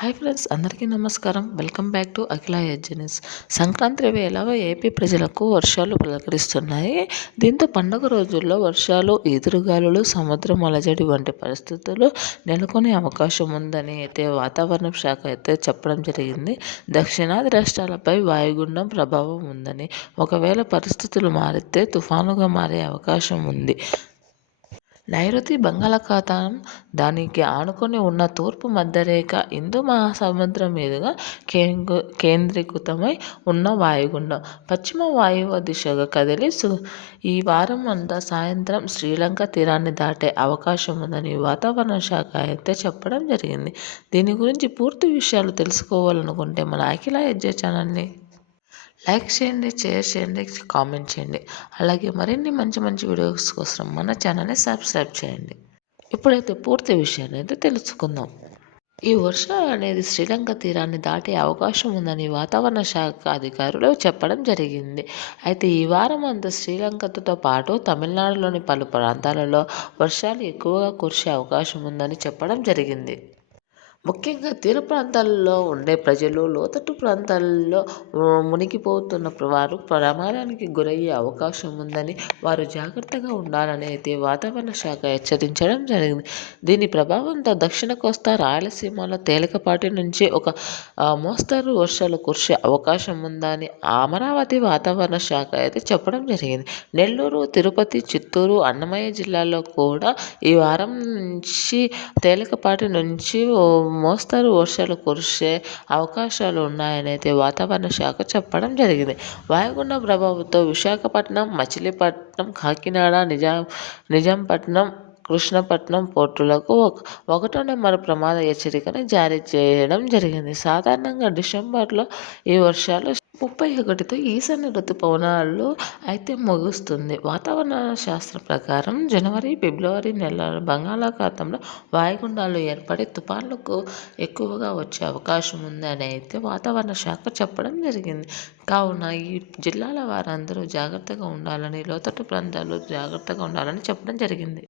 Hi friends అందరికీ నమస్కారం. Welcome back to Akhila ఎజ్జనీస్ సంక్రాంతి వేళ ఏపీ ప్రజలకు వర్షాలు పలకరిస్తున్నాయి. దీంతో పండుగ రోజుల్లో వర్షాలు ఎదురుగాలులు సముద్రం అలజడి వంటి పరిస్థితులు నెలకొనే అవకాశం ఉందని అయితే వాతావరణ శాఖ అయితే చెప్పడం జరిగింది. దక్షిణాది రాష్ట్రాలపై వాయుగుండం ప్రభావం ఉందని ఒకవేళ పరిస్థితులు మారితే తుఫానుగా మారే అవకాశం ఉంది. నైరుతి బంగాళాఖాతం దానికి ఆనుకొని ఉన్న తూర్పు మధ్యరేఖ హిందూ మహాసముద్రం మీదుగా కేంద్రీకృతమై ఉన్న వాయుగుండం. పశ్చిమ వాయువ దిశగా కదిలి ఈ వారం అంతా సాయంత్రం శ్రీలంక తీరాన్ని దాటే అవకాశం ఉందని వాతావరణ శాఖ అయితే చెప్పడం జరిగింది. దీని గురించి పూర్తి విషయాలు తెలుసుకోవాలనుకుంటే మన అఖిల ఎడ్జే ఛానల్ని లైక్ చేయండి షేర్ చేయండి కామెంట్ చేయండి. అలాగే మరిన్ని మంచి మంచి వీడియోస్ కోసం మన ఛానల్ని సబ్స్క్రైబ్ చేయండి. ఇప్పుడైతే పూర్తి విషయాన్ని అయితే తెలుసుకుందాం. ఈ వర్షాలు అనేది శ్రీలంక తీరాన్ని దాటే అవకాశం ఉందని వాతావరణ శాఖ అధికారులు చెప్పడం జరిగింది. అయితే ఈ వారం అంతా శ్రీలంకతో పాటు తమిళనాడులోని పలు ప్రాంతాలలో వర్షాలు ఎక్కువగా కురిసే అవకాశం ఉందని చెప్పడం జరిగింది. ముఖ్యంగా తీర ప్రాంతాల్లో ఉండే ప్రజలు లోతట్టు ప్రాంతాల్లో మునిగిపోతున్న వారు ప్రమాదానికి గురయ్యే అవకాశం ఉందని వారు జాగ్రత్తగా ఉండాలని అయితే వాతావరణ శాఖ హెచ్చరించడం జరిగింది. దీని ప్రభావంతో దక్షిణ కోస్తా రాయలసీమలో తేలికపాటి నుంచి ఒక మోస్తరు వర్షాలు కురిసే అవకాశం ఉందని అమరావతి వాతావరణ శాఖ అయితే చెప్పడం జరిగింది. నెల్లూరు తిరుపతి చిత్తూరు అన్నమయ్య జిల్లాలో కూడా ఈ వారం నుంచి తేలికపాటి నుంచి మోస్తరు వర్షాలు కురిసే అవకాశాలు ఉన్నాయని అయితే వాతావరణ శాఖ చెప్పడం జరిగింది. వాయుగుండం ప్రభావంతో విశాఖపట్నం మచిలీపట్నం కాకినాడ నిజాం నిజాంపట్నం కృష్ణపట్నం పోర్టులకు ఒకటో నెంబర్ ప్రమాద హెచ్చరికను జారీ చేయడం జరిగింది. సాధారణంగా డిసెంబర్లో ఈ వర్షాలు ముప్పై ఒకటితో ఈశాన్య ఋతుపవనాల్లో అయితే ముగుస్తుంది. వాతావరణ శాస్త్రం ప్రకారం జనవరి ఫిబ్రవరి నెల బంగాళాఖాతంలో వాయుగుండాలు ఏర్పడి తుఫాన్లకు ఎక్కువగా వచ్చే అవకాశం ఉంది అయితే వాతావరణ శాఖ చెప్పడం జరిగింది. కావున ఈ జిల్లాల వారందరూ జాగ్రత్తగా ఉండాలని లోతట్టు ప్రాంతాలు జాగ్రత్తగా ఉండాలని చెప్పడం జరిగింది.